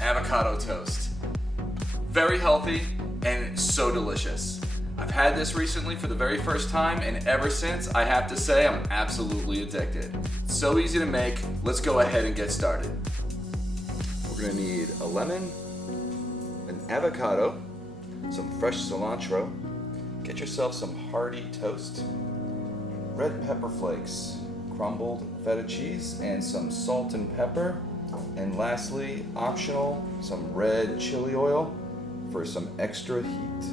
avocado toast. Very healthy and so delicious. I've had this recently for the very first time, and ever since, I have to say I'm absolutely addicted. It's so easy to make. Let's go ahead and get started. We're gonna need a lemon, an avocado, some fresh cilantro, get yourself some Hearty toast, red pepper flakes, crumbled feta cheese, and some salt and pepper, and lastly, optional, some red chili oil for some extra heat.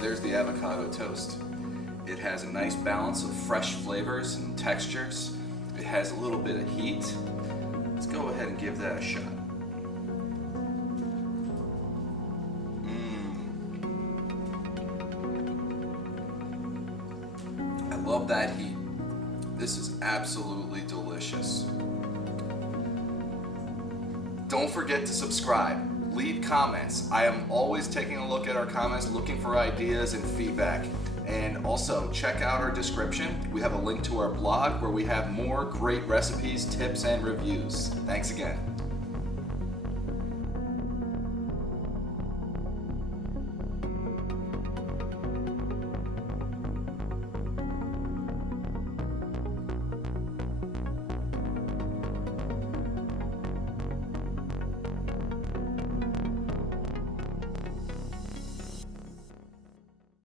There's the avocado toast. It has a nice balance of fresh flavors and textures. It has a little bit of heat. Let's go ahead and give that a shot. I love that heat. This is absolutely delicious. Don't forget to subscribe. Leave comments. I am always taking a look at our comments, looking for ideas and feedback. And also check out our description. We have a link to our blog where we have more great recipes, tips, and reviews. Thanks again.